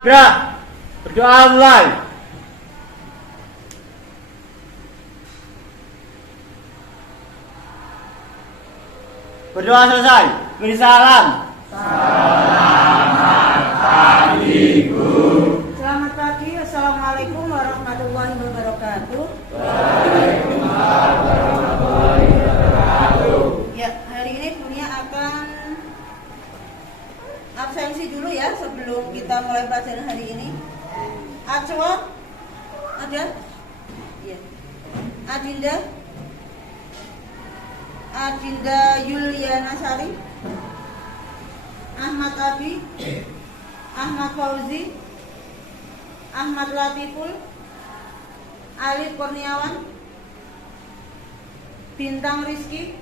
Gerak, berdoa mulai. Berdoa selesai. Beri salam. Selamat pagi, assalamualaikum warahmatullahi wabarakatuh. Ya, hari ini Bunia akan absensi dulu ya sebelum kita mulai pelajaran hari ini. Acwa, ada? Ya. Adinda Yuliana Sari, Ahmad Abi, Ahmad Fauzi, Ahmad Latiful, Ali Kurniawan, Bintang Rizky,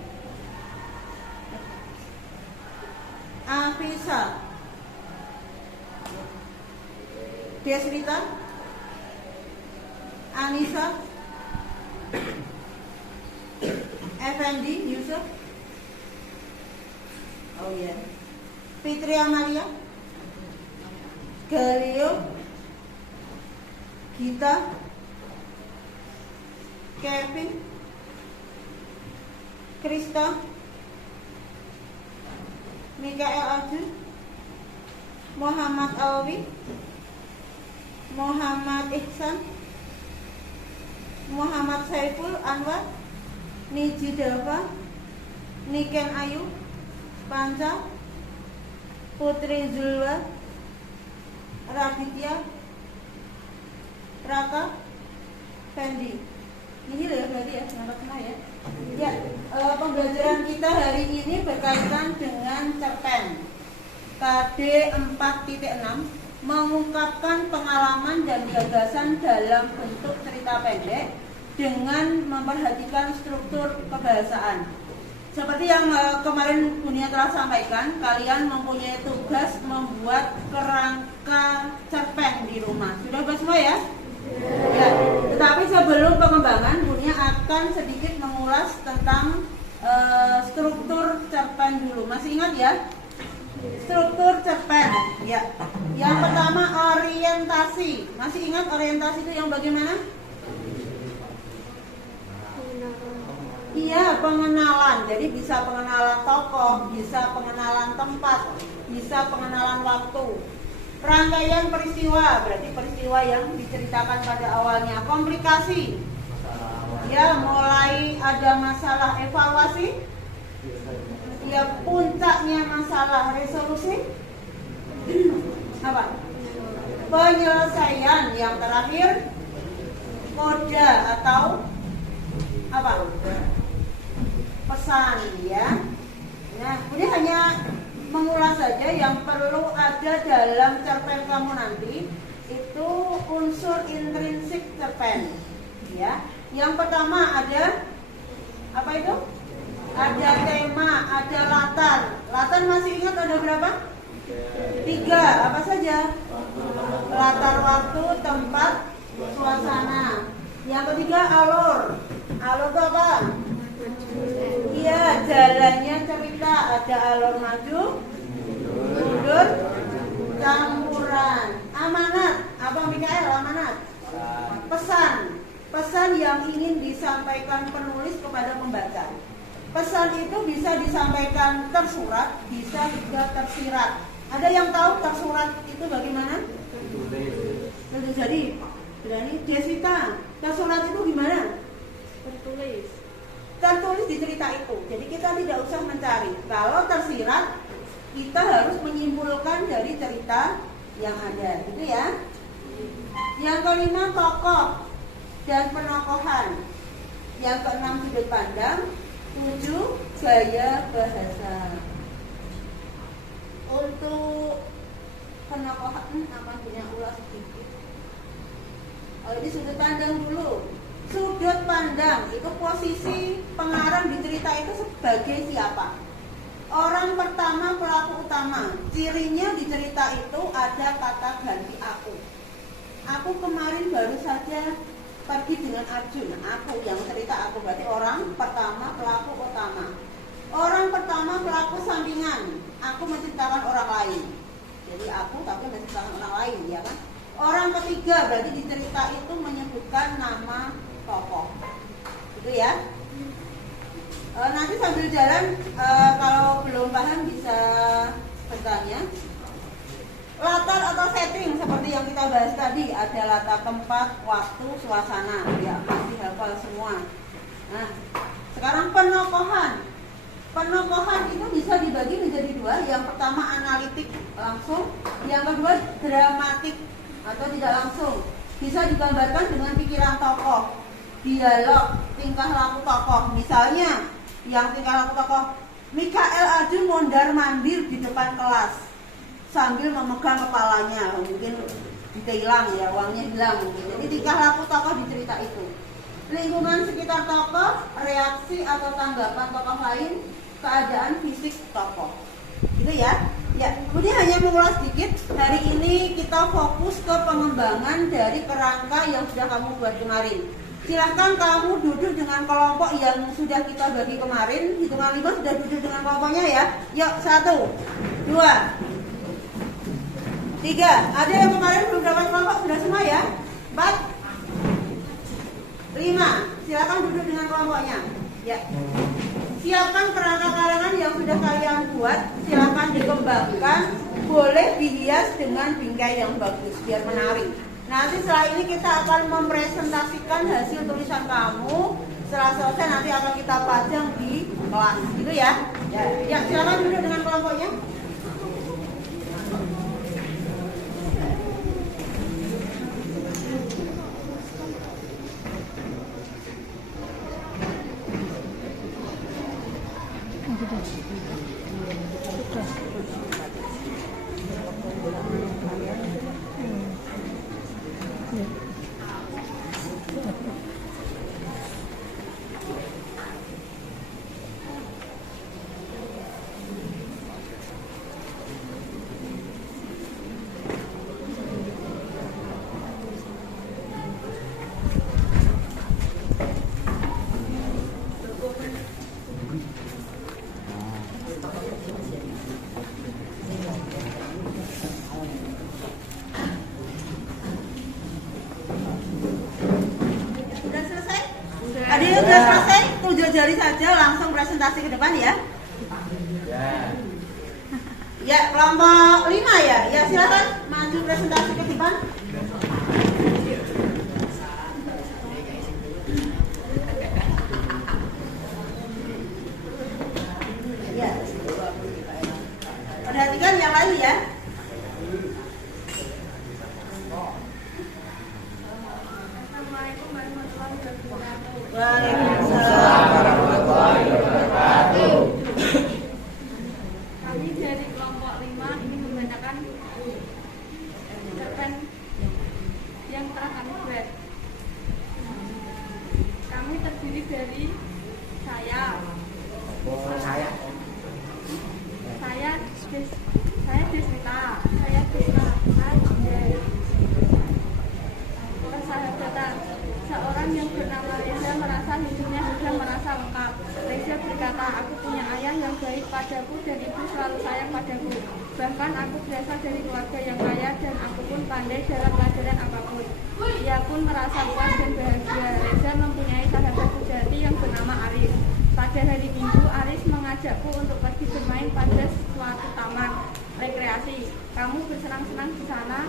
Afisa, Desrita, Anissa, Effendi Yusuf, oh ya, Fitri Amalia, Galio, Gita, Kevin, Krista, Mikael Abdul, Muhammad Alwi, Muhammad Ihsan, Muhammad Saiful Anwar, Niji Dava, Niken Ayu, Panca, Putri Zulwa, Raditya, Raka, Fendi. Ini loh ya berarti ya, nampak semua ya. Ya, pembelajaran kita hari ini berkaitan dengan cerpen KD 4.6, mengungkapkan pengalaman dan gagasan dalam bentuk cerita pendek dengan memperhatikan struktur kebahasaan. Seperti yang kemarin Bunia telah sampaikan, kalian mempunyai tugas membuat kerangka cerpen di rumah. Sudah buat semua ya? Ya. Tetapi sebelum pengembangan, Bunia akan sedikit mengulas tentang struktur cerpen dulu. Masih ingat ya? Struktur cerpen. Ya. Yang pertama orientasi. Masih ingat orientasi itu yang bagaimana? Iya, pengenalan. Jadi bisa pengenalan tokoh, bisa pengenalan tempat, bisa pengenalan waktu. Rangkaian peristiwa, berarti peristiwa yang diceritakan pada awalnya. Komplikasi, ya mulai ada masalah evaluasi, ya puncaknya masalah resolusi, apa? Penyelesaian, yang terakhir koda atau apa? Pesan, ya. Nah, ini hanya mengulas saja yang perlu ada dalam cerpen kamu nanti itu unsur intrinsik cerpen, ya. Yang pertama ada apa itu? Ada tema, ada latar. Latar masih ingat ada berapa? 3. Apa saja? Latar waktu, tempat, suasana. Yang ketiga alur. Alur itu apa? Iya, jalannya cerita. Ada alur maju, mundur, campuran. Amanat. Apa Mikael? Amanat. Pesan. Pesan yang ingin disampaikan penulis kepada pembaca. Pesan itu bisa disampaikan tersurat, bisa juga tersirat. Ada yang tahu tersurat itu bagaimana? Tentu jadi, berani Desita. Tersurat itu gimana? Tertulis di cerita itu. Jadi kita tidak usah mencari. Kalau tersirat, kita harus menyimpulkan dari cerita yang ada, gitu ya. Yang kelima tokoh dan penokohan. Yang keenam sudut pandang. 7 gaya bahasa. Untuk penokohan akan punya ulas sedikit. Ini sudut pandang dulu. Sudut pandang itu posisi pengarang di cerita itu sebagai siapa? Orang pertama, pelaku utama. Cirinya di cerita itu ada kata ganti aku. Aku kemarin baru saja pergi dengan Arjun. Aku yang cerita aku, berarti orang pertama, pelaku utama. Orang pertama, pelaku sampingan. Aku menceritakan orang lain. Jadi aku tapi menceritakan orang lain, ya kan? Orang ketiga berarti di cerita itu menyebutkan nama tokoh. Gitu ya. Nanti sambil jalan kalau belum paham bisa bertanya. Latar atau setting seperti yang kita bahas tadi, ada latar tempat, waktu, suasana, ya pasti hafal semua. Nah, sekarang penokohan. Penokohan itu bisa dibagi menjadi dua. Yang pertama analitik langsung, yang kedua dramatik atau tidak langsung. Bisa digambarkan dengan pikiran tokoh, dialog, tingkah laku tokoh. Misalnya, yang tingkah laku tokoh, Mikael Arjun mondar-mandir di depan kelas sambil memegang kepalanya, mungkin kita hilang ya, uangnya hilang mungkin. Jadi tingkah laku tokoh di cerita itu. Lingkungan sekitar tokoh, reaksi atau tanggapan tokoh lain, keadaan fisik tokoh. Gitu ya. Ya, kemudian hanya mengulas sedikit. Hari ini kita fokus ke pengembangan dari kerangka yang sudah kamu buat kemarin. Silahkan kamu duduk dengan kelompok yang sudah kita bagi kemarin. Hitungan 5 sudah duduk dengan kelompoknya ya. Yuk, 1, 2, 3. Ada yang kemarin belum dapat kelompok, sudah semua ya? 4, 5. Silakan duduk dengan kelompoknya. Ya. Siapkan kerangka-karangan yang sudah kalian buat. Silakan dikembangkan. Boleh dihias dengan bingkai yang bagus biar menarik. Nanti setelah ini kita akan mempresentasikan hasil tulisan kamu. Setelah selesai nanti akan kita pajang di kelas. Gitu ya? Ya, silakan duduk dengan kelompoknya. Sudah selesai, 7 jari saja langsung presentasi ke depan ya. Ya, kelompok 5 ya. Ya, silakan maju presentasi ke depan. Ya. Perhatikan yang lain ya. Waalaikumsalam warahmatullahi wabarakatuh. Kami dari kelompok 5 ini menggunakan cerpen yang telah kami buat. Kami terdiri dari saya Deswita, saya Desna, persahabatan. Seorang yang bernama Reza merasa hidupnya sudah merasa lengkap. Reza berkata, aku punya ayah yang baik padaku dan ibu selalu sayang padaku. Bahkan aku berasal dari keluarga yang kaya dan aku pun pandai dalam pelajaran apapun. Ia pun merasa puas dan bahagia. Reza mempunyai sahabat sejati yang bernama Aris. Pada hari Minggu, Aris mengajakku untuk pergi bermain pada suatu taman rekreasi. Kamu bersenang-senang di sana.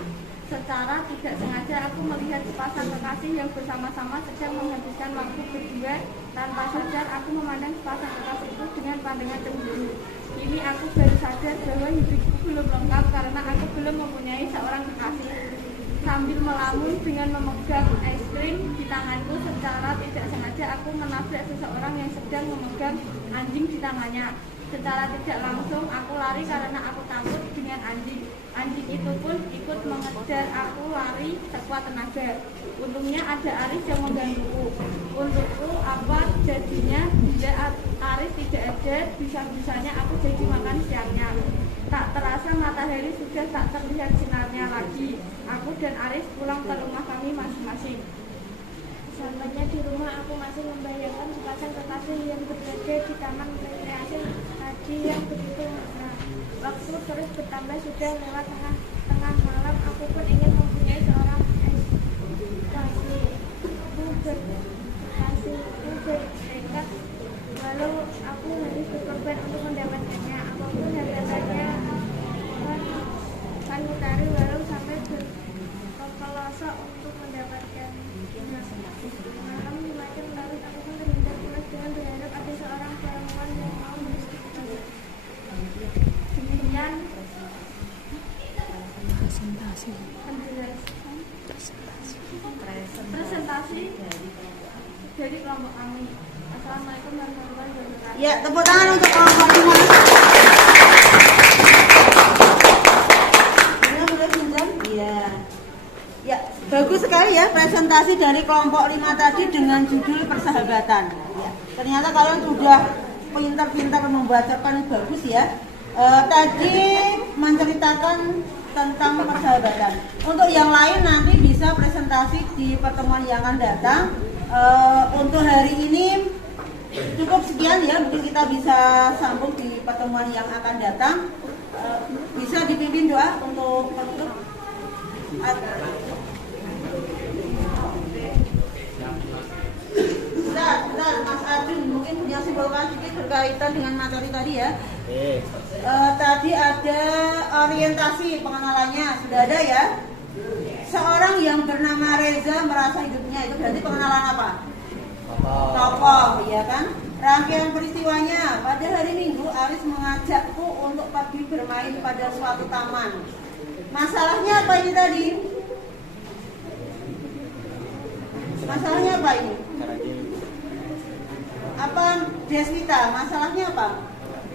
Secara tidak sengaja aku melihat sepasang kekasih yang bersama-sama sedang menghabiskan waktu berdua. Tanpa sadar aku memandang sepasang kekasih itu dengan pandangan cemburu. Kini aku baru sadar bahwa hidupku belum lengkap karena aku belum mempunyai seorang kekasih. Sambil melamun dengan memegang es krim di tanganku, secara tidak sengaja aku menabrak seseorang yang sedang memegang anjing di tangannya. Secara tidak langsung aku lari karena aku takut dengan anjing. Anjing itu pun ikut mengejar aku lari sekuat tenaga. Untungnya ada Aris yang menggangguku. Untukku apa jadinya bila Aris tidak ada, bisa-bisanya aku jadi makan siangnya. Tak terasa matahari sudah tak terlihat sinarnya lagi. Aku dan Aris pulang ke rumah kami masing-masing. Sampainya di rumah aku masih membayangkan sepasang kekasih yang berada di taman rekreasi tadi yang begitu mesra. Waktu terus bertambah, sudah lewat tengah malam. Aku pun ingin mempunyai seorang kasih. Aku bertekad walau aku harus berkorban untuk mendapatkannya. Apapun harganya akan kutari walau sampai berkelosok untuk mendapatkannya. Malam semakin larut, aku pun terhindar pulas dengan berharap ada seorang perempuan yang mau merestuiku. Demikian presentasi dari kelompok kami. Assalamualaikum warahmatullahi wabarakatuh. Ya, tepuk tangan untuk kelompok 5. Sudah pinjam? Iya. Ya, bagus sekali ya presentasi dari kelompok 5 tadi dengan judul persahabatan. Ya, ternyata kalian sudah pintar-pintar membacakan, bagus ya. Tadi menceritakan tentang persahabatan. Untuk yang lain nanti bisa presentasi di pertemuan yang akan datang. Untuk hari ini cukup sekian ya, mungkin kita bisa sambung di pertemuan yang akan datang. Bisa dipimpin doa untuk penutup. Bentar, Mas Arjun mungkin punya simpulkan sedikit berkaitan dengan materi tadi ya. Tadi ada orientasi pengenalannya, sudah ada ya. Seorang yang bernama Reza merasa hidupnya, itu berarti pengenalan apa? Tokoh, ya kan? Rangkaian peristiwanya, pada hari Minggu Aris mengajakku untuk pergi bermain pada suatu taman. Masalahnya apa ini tadi? Masalahnya apa ini? Apa Deswita? Masalahnya apa?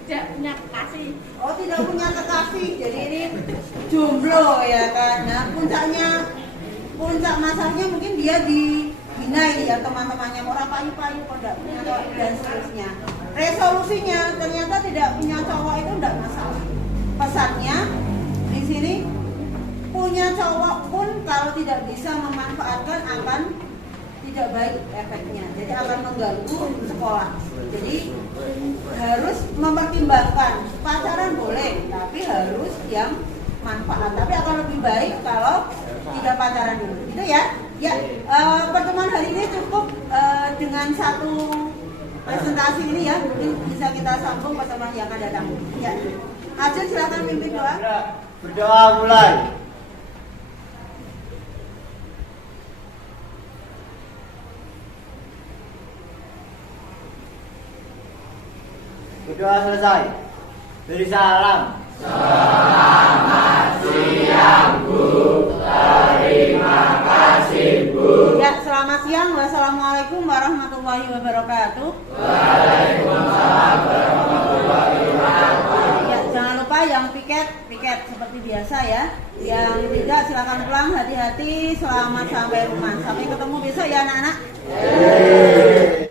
Tidak punya kekasih. Oh, tidak punya kekasih. Jadi ini jomblo ya kan. Nah, puncak masalahnya mungkin dia dihina ya teman-temannya, orang payu-payu kok tidak punya cowok dan seterusnya. Resolusinya ternyata tidak punya cowok itu tidak masalah. Pesannya di sini punya cowok pun kalau tidak bisa memanfaatkan akan tidak baik efeknya, jadi akan mengganggu sekolah. Jadi harus mempertimbangkan, pacaran boleh tapi harus yang manfaat, tapi akan lebih baik kalau tidak pacaran dulu, gitu ya. Ya, pertemuan hari ini cukup dengan satu presentasi ini ya, mungkin bisa kita sambung pertemuan yang akan datang. Ya, Ajun silakan pimpin doa. Berdoa mulai. Berdoa selesai. Beri salam. Selamat siang Bu, terima kasih Bu. Ya, selamat siang. Wassalamualaikum warahmatullahi wabarakatuh. Waalaikumsalam warahmatullahi wabarakatuh. Ya, jangan lupa yang piket seperti biasa ya. Yang tidak silakan pulang, hati-hati, selamat sampai rumah. Sampai ketemu besok ya anak-anak.